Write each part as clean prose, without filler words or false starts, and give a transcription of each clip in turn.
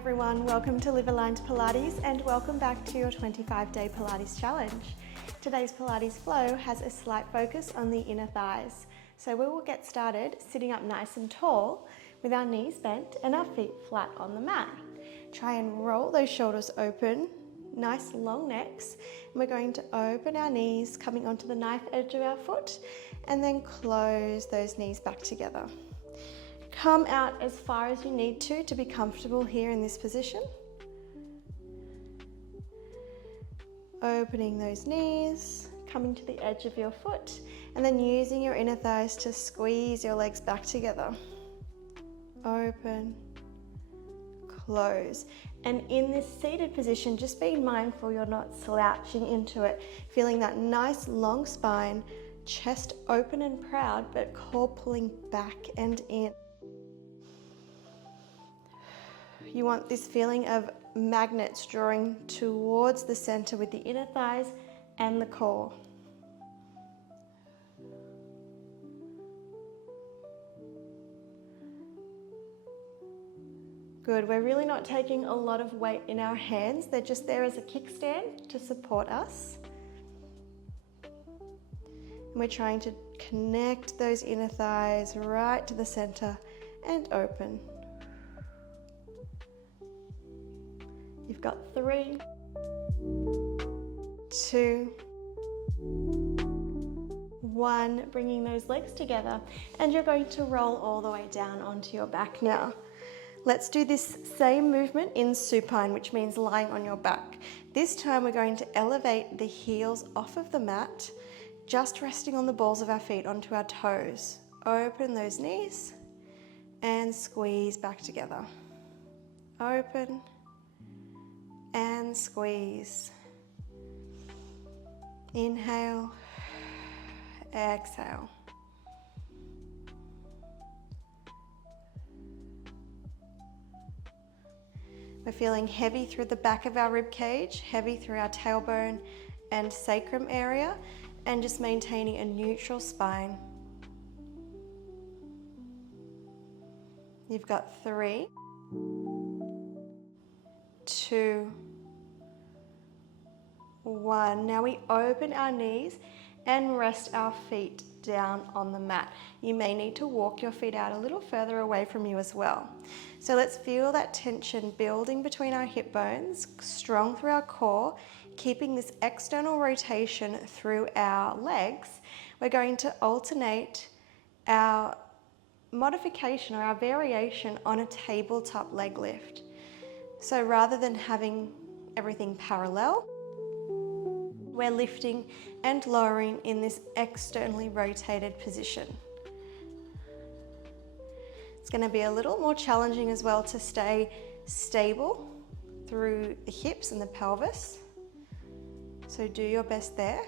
everyone, welcome to Liv Aligned Pilates and welcome back to your 25-day Pilates challenge. Today's Pilates flow has a slight focus on the inner thighs. So we will get started sitting up nice and tall with our knees bent and our feet flat on the mat. Try and roll those shoulders open, nice long necks. And we're going to open our knees, coming onto the knife edge of our foot, and then close those knees back together. Come out as far as you need to be comfortable here in this position. Opening those knees, coming to the edge of your foot, and then using your inner thighs to squeeze your legs back together. Open, close. And in this seated position, just being mindful you're not slouching into it, feeling that nice long spine, chest open and proud, but core pulling back and in. You want this feeling of magnets drawing towards the center with the inner thighs and the core. Good, we're really not taking a lot of weight in our hands. They're just there as a kickstand to support us. And we're trying to connect those inner thighs right to the center and open. You've got 3, 2, 1, bringing those legs together, and you're going to roll all the way down onto your back now. Let's do this same movement in supine, which means lying on your back. This time we're going to elevate the heels off of the mat, just resting on the balls of our feet onto our toes. Open those knees and squeeze back together. Open and squeeze. Inhale, exhale. We're feeling heavy through the back of our rib cage, heavy through our tailbone and sacrum area, and just maintaining a neutral spine. You've got 3, 2, 1. Now we open our knees and rest our feet down on the mat. You may need to walk your feet out a little further away from you as well. So let's feel that tension building between our hip bones, strong through our core, keeping this external rotation through our legs. We're going to alternate our modification or our variation on a tabletop leg lift. So rather than having everything parallel, we're lifting and lowering in this externally rotated position. It's going to be a little more challenging as well to stay stable through the hips and the pelvis. So do your best there.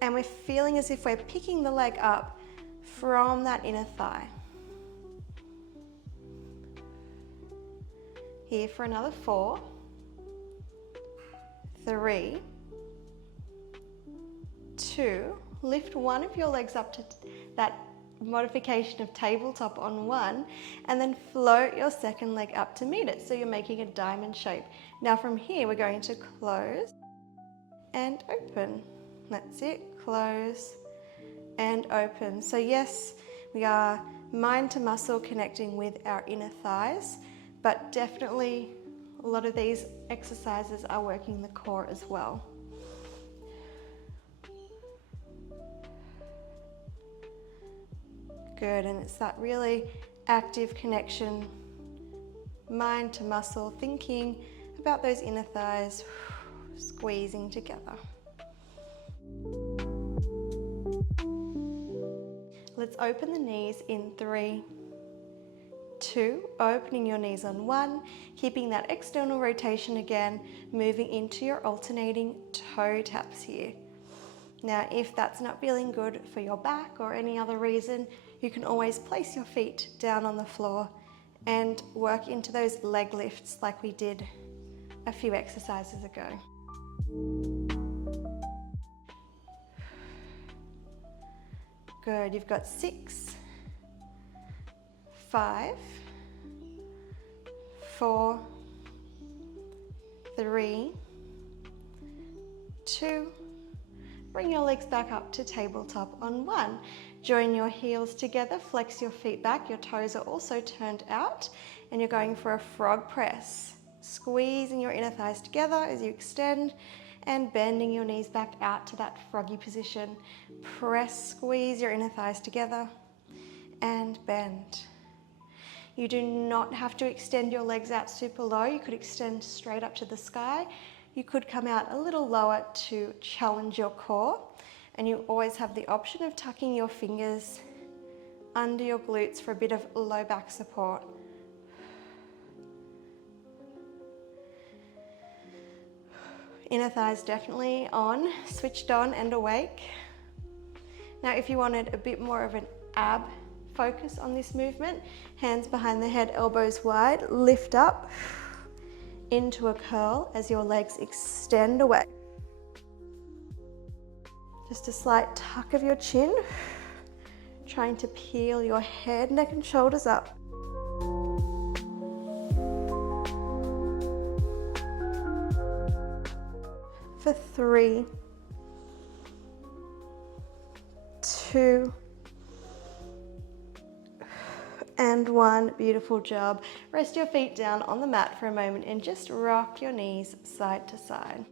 And we're feeling as if we're picking the leg up from that inner thigh. Here for another 4, 3, 2, lift one of your legs up to that modification of tabletop on one, and then float your second leg up to meet it. So you're making a diamond shape. Now from here, we're going to close and open. That's it, close and open. So yes, we are mind to muscle connecting with our inner thighs, but definitely a lot of these exercises are working the core as well. Good, and it's that really active connection, mind to muscle, thinking about those inner thighs, squeezing together. Let's open the knees in 3, 2, opening your knees on 1, keeping that external rotation again, moving into your alternating toe taps here. Now, if that's not feeling good for your back or any other reason, you can always place your feet down on the floor and work into those leg lifts like we did a few exercises ago. Good, you've got 6, 5, 4, 3, 2, bring your legs back up to tabletop on 1. Join your heels together, flex your feet back, your toes are also turned out, and you're going for a frog press. Squeezing your inner thighs together as you extend and bending your knees back out to that froggy position. Press, squeeze your inner thighs together and bend. You do not have to extend your legs out super low. You could extend straight up to the sky. You could come out a little lower to challenge your core. And you always have the option of tucking your fingers under your glutes for a bit of low back support. Inner thighs definitely on, switched on and awake. Now if you wanted a bit more of an ab focus on this movement, hands behind the head, elbows wide, lift up into a curl as your legs extend away. Just a slight tuck of your chin, trying to peel your head, neck and shoulders up. For 3, 2, and 1. Beautiful job. Rest your feet down on the mat for a moment and just rock your knees side to side.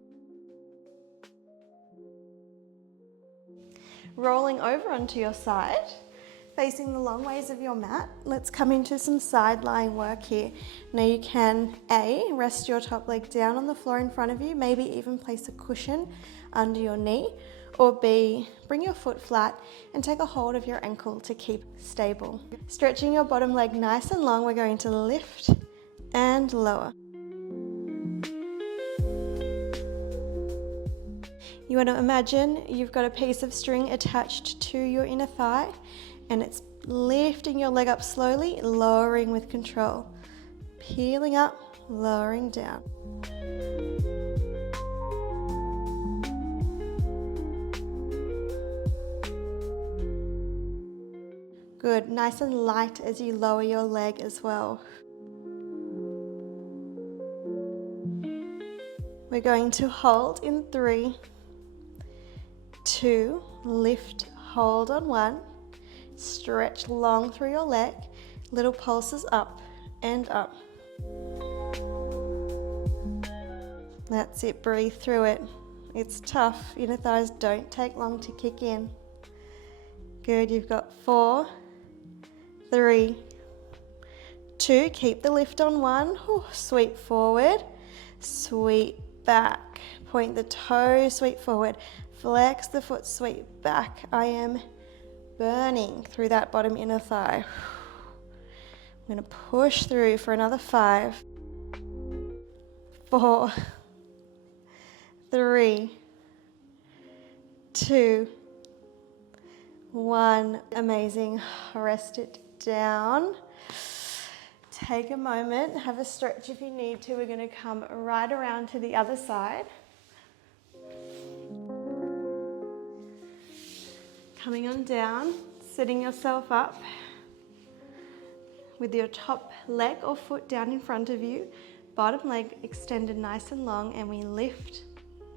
Rolling over onto your side, facing the long ways of your mat, let's come into some side lying work here. Now you can A, rest your top leg down on the floor in front of you, maybe even place a cushion under your knee, or B, bring your foot flat and take a hold of your ankle to keep stable. Stretching your bottom leg nice and long, we're going to lift and lower. You want to imagine you've got a piece of string attached to your inner thigh and it's lifting your leg up slowly, lowering with control. Peeling up, lowering down. Good, nice and light as you lower your leg as well. We're going to hold in 3, 2, lift, hold on 1, stretch long through your leg, little pulses up and up. That's it, breathe through it. It's tough, inner thighs don't take long to kick in. Good, you've got 4, 3, 2, keep the lift on 1, sweep forward, sweep back, point the toes, sweep forward, flex the foot, sweep back. I am burning through that bottom inner thigh. I'm going to push through for another 5, 4, 3, 2, 1. Amazing. Rest it down. Take a moment, have a stretch if you need to. We're going to come right around to the other side. Coming on down, sitting yourself up with your top leg or foot down in front of you, bottom leg extended nice and long, and we lift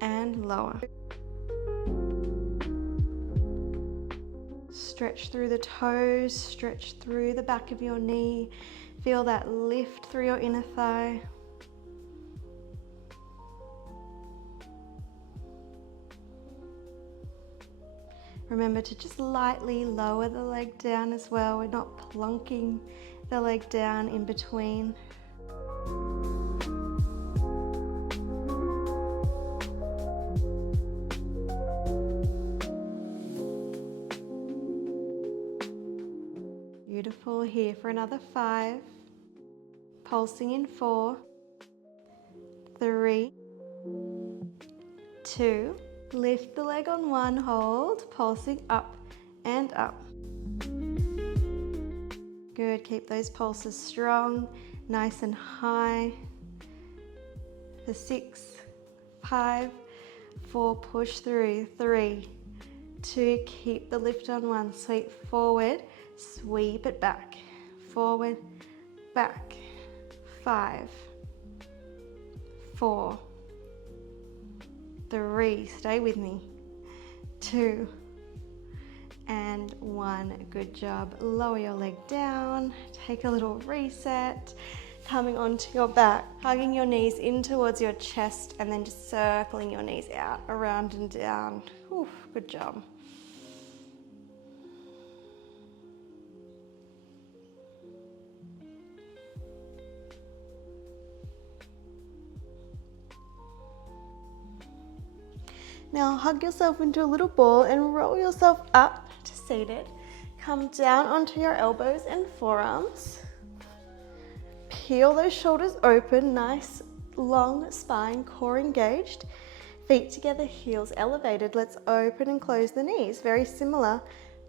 and lower. Stretch through the toes, stretch through the back of your knee. Feel that lift through your inner thigh. Remember to just lightly lower the leg down as well. We're not plunking the leg down in between. Beautiful. Here for another 5. Pulsing in 4, 3, 2. Lift the leg on 1, hold, pulsing up and up. Good, keep those pulses strong, nice and high. For 6, 5, 4, push through, 3, 2, keep the lift on 1, sweep forward, sweep it back, forward, back, 5, 4, 3, stay with me, 2, and 1. Good job. Lower your leg down, take a little reset, coming onto your back, hugging your knees in towards your chest, and then just circling your knees out, around and down. Oof, good job. Now hug yourself into a little ball and roll yourself up to seated. Come down onto your elbows and forearms. Peel those shoulders open, nice long spine, core engaged. Feet together, heels elevated. Let's open and close the knees. Very similar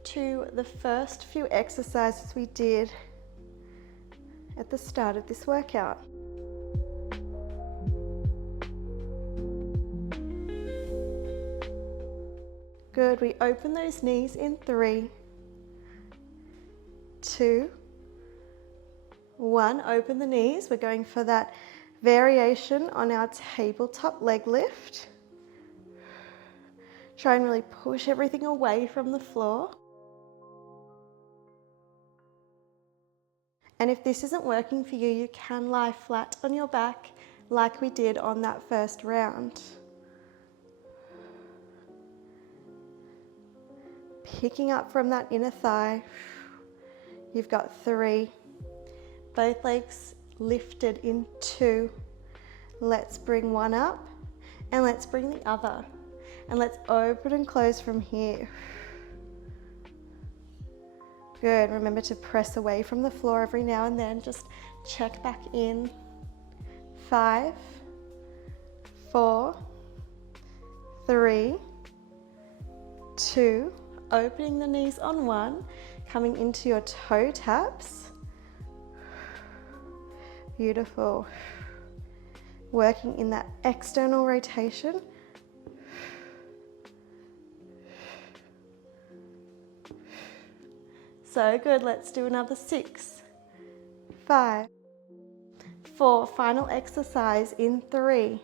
to the first few exercises we did at the start of this workout. Good, we open those knees in 3, 2, 1. Open the knees. We're going for that variation on our tabletop leg lift. Try and really push everything away from the floor. And if this isn't working for you, you can lie flat on your back like we did on that first round. Picking up from that inner thigh. You've got 3. Both legs lifted in 2. Let's bring one up and let's bring the other. And let's open and close from here. Good. Remember to press away from the floor every now and then. Just check back in. 5, 4, 3, 2. Opening the knees on 1, coming into your toe taps. Beautiful. Working in that external rotation. So good. Let's do another 6, 5, 4. Final exercise in 3,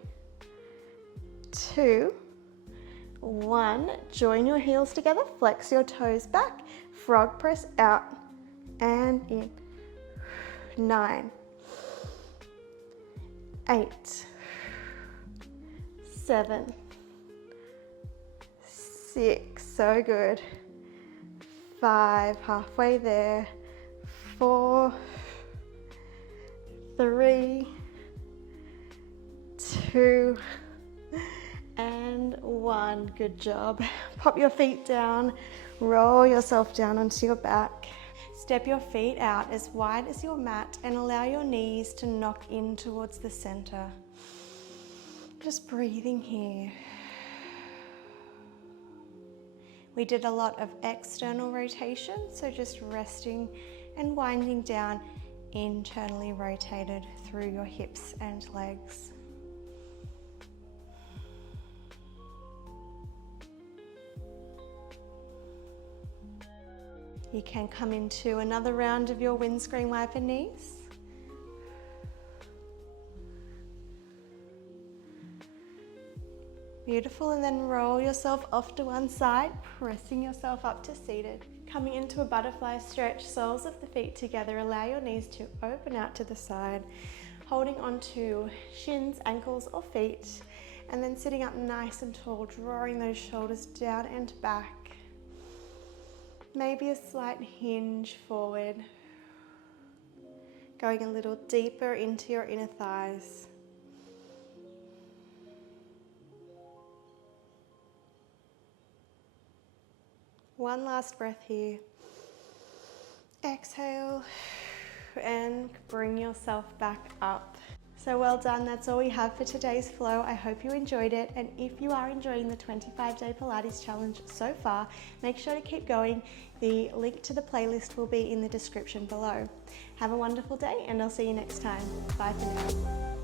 2, 1. Join your heels together, flex your toes back, frog press out and in. 9, 8, 7, 6, so good. 5, halfway there. 4, 3, 2, and 1. Good job. Pop your feet down, roll yourself down onto your back. Step your feet out as wide as your mat and allow your knees to knock in towards the center. Just breathing here. We did a lot of external rotation, so just resting and winding down, internally rotated through your hips and legs. You can come into another round of your windscreen wiper knees. Beautiful, and then roll yourself off to one side, pressing yourself up to seated. Coming into a butterfly stretch, soles of the feet together, allow your knees to open out to the side, holding onto shins, ankles or feet, and then sitting up nice and tall, drawing those shoulders down and back. Maybe a slight hinge forward, going a little deeper into your inner thighs. One last breath here. Exhale and bring yourself back up. So well done, that's all we have for today's flow. I hope you enjoyed it, and if you are enjoying the 25-day Pilates challenge so far, make sure to keep going. The link to the playlist will be in the description below. Have a wonderful day, and I'll see you next time. Bye for now.